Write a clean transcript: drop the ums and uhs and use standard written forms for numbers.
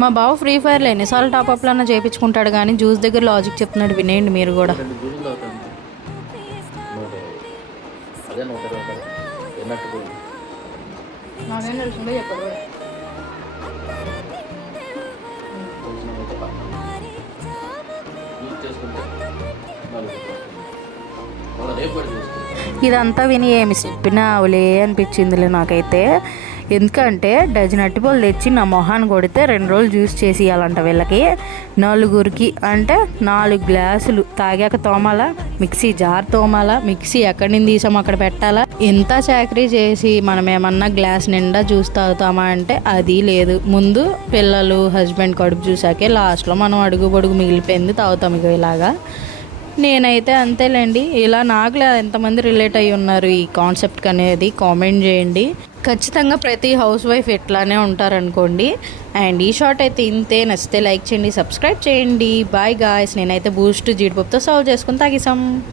మా బావ ఫ్రీ ఫైర్లో ఎన్నిసార్లు టాప్అప్లు అన్న చేయించుకుంటాడు కానీ జ్యూస్ దగ్గర లాజిక్ చెప్తున్నాడు, వినేయండి మీరు కూడా. ఇదంతా విని ఏమి చెప్పినావులే అనిపించిందిలే నాకైతే. ఎందుకంటే డజన్ అట్టిపళ్ళు తెచ్చి నా మొహాన్ని కొడితే 2 రోజులు జ్యూస్ చేసి ఇవ్వాలంట వీళ్ళకి. 4గురికి అంటే 4 గ్లాసులు తాగాక తోమాలా, మిక్సీ జార్ తోమాలా, మిక్సీ ఎక్కడి నుంచి తీసామో అక్కడ పెట్టాలా. ఇంత చాకరీ చేసి మనం ఏమన్నా గ్లాస్ నిండా జ్యూస్ తాగుతామా అంటే అది లేదు. ముందు పిల్లలు హస్బెండ్ కడుపు చూసాకే లాస్ట్లో మనం అడుగు పొడుగు మిగిలిపోయింది తాగుతాం. ఇక ఇలాగా నేనైతే అంతేలేండి. ఇలా నాకులే ఎంతమంది రిలేట్ అయ్యి ఉన్నారు ఈ కాన్సెప్ట్కి అనేది కామెంట్ చేయండి. ఖచ్చితంగా ప్రతి హౌస్ వైఫ్ ఎట్లానే ఉంటారనుకోండి. అండ్ ఈ షార్ట్ అయితే ఇంతే. నచ్చితే లైక్ చేయండి, సబ్స్క్రైబ్ చేయండి. Bye guys. నేనైతే బూస్ట్ జీడిపప్పుతో సర్వ్ చేసుకుని తాగేసాం.